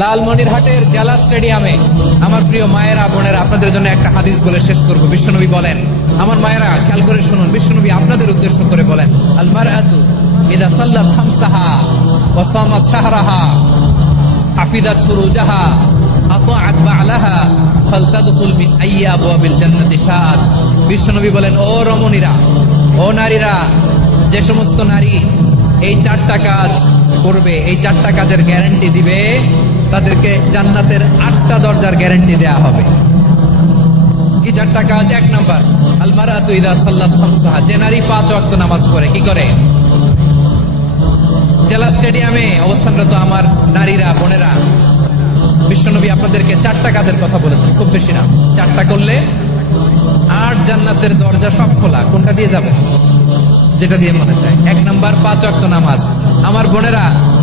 লালমনিরহাটের জেলা স্টেডিয়ামে আমার প্রিয় মায়েরা, বোনেরা, আপনাদের জন্য একটা হাদিস বলে শেষ করব। বিশ্বনবী বলেন, আমার মায়েরা, খেয়াল করে শুনুন, বিশ্বনবী আপনাদের উদ্দেশ্য করে বলেন আল মারআতু ইদা খামসাহা ওয়া সামাত শাহরাহা হাফিদাত ফুরুজাহা আইয়ি বিশ্বনবী বলেন, ও রমণীরা, ও নারীরা, যে সমস্ত নারী এই চারটা কাজ করবে, এই চারটা কাজের গ্যারান্টি দিবে তাদেরকে জান্নাতের আটটা দরজার গ্যারান্টি দেয়া হবে। কি চারটা কাজ এক নাম্বার। আলমারাতু ইদা সাল্লাত খামসাহা। যে নারী পাঁচ ওয়াক্ত নামাজ পড়ে, কি করে? জেলা স্টেডিয়ামে অবস্থানরত আমার নারীরা, বোনেরা, বিশ্বনবী আপনাদেরকে চারটা কাজের কথা বলেছেন, খুব বেশি না। চারটা করলে আট জান্নাতের দরজা সব খোলা। কোনটা দিয়ে যাবে? যেটা দিয়ে মনে চায়। এক নাম্বার, পাঁচ অক্ত নামাজ। আমার বোনেরা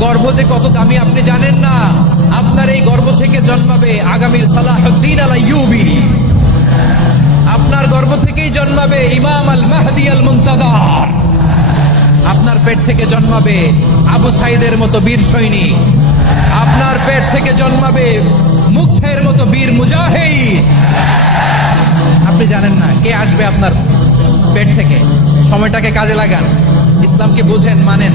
গর্ভ যে কত দামি আপনি জানেন না? আপনার এই গর্ভ থেকে জন্মাবে আগামীর সালাহুদ্দিন আলা ইউবি আপনার গর্ভ থেকেই জন্মাবে ইমাম আল মাহদি আল মুন্তাদার আপনার পেট থেকে জন্মাবে আবু সাইদের মতো বীর সৈনিক আপনার পেট থেকে জন্মাবে মুগ্ধের মতো বীর মুজাহিদ। আপনি জানেন না কে আসবে আপনার পেট থেকে? সময়টাকে কাজে লাগান। ইসলামকে বুঝেন, মানেন।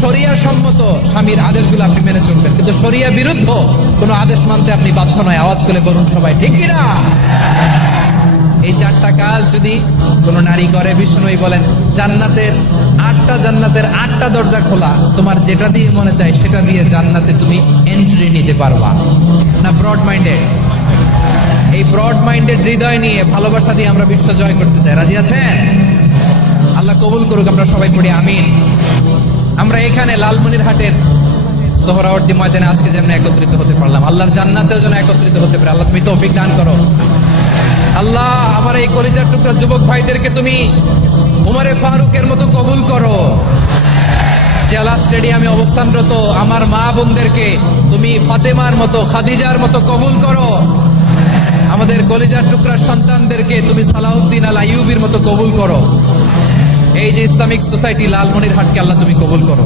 শরিয়া সম্মত স্বামীর আদেশগুলো আপনি মেনে চলবেন। কিন্তু শরিয়া বিরুদ্ধ কোনো আদেশ মানতে আপনি বাধ্য নয়। আওয়াজ করে বলুন সবাই, ঠিক কিনা এই চারটা কাজ যদি কোনো নারী করে, বিষ্ণুই বলেন, জান্নাতের আটটা জান্নাতের আটটা দরজা খোলা। তোমার যেটা দিয়ে মনে চায়, সেটা দিয়ে জান্নাতে তুমি এন্ট্রি নিতে পারবা। না ব্রড মাইন্ডেড এই ব্রড মাইন্ডেড হৃদয় নিয়ে, ভালোবাসা দিয়ে আমরা বিশ্ব জয় করতে চাই। রাজি আছেন? আল্লাহ কবুল করুক, আমরা সবাই পড়ি, আমিন। আমরা এখানে লালমনির হাটের সোহরাওয়ার্দী ময়দানে আজকে যেমন একত্রিত হতে পারলাম। আল্লাহর জান্নাতেও যেন একত্রিত হতে পারে। আল্লাহ, তুমি তৌফিক দান করো। আল্লাহ, আমার এই কলিজার টুকরা যুবক ভাইদেরকে তুমি উমারে ফারুকের মতো কবুল করো। জেলা স্টেডিয়ামে অবস্থানরত আমার মা বোনদেরকে তুমি ফাতেমার মতো, খাদিজার মতো কবুল করো। আমাদের কলিজার টুকরা সন্তানদেরকে তুমি সালাউদ্দিন আল আইয়ুবির মতো কবুল করো। এই যে ইসলামিক সোসাইটি লালমনির হাটকে আল্লাহ তুমি কবুল করো।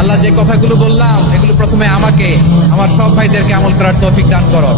আল্লাহ যে কথাগুলো বললাম, এগুলো প্রথমে আমাকে, আমার সব ভাইদেরকে আমল করার তৌফিক দান করো।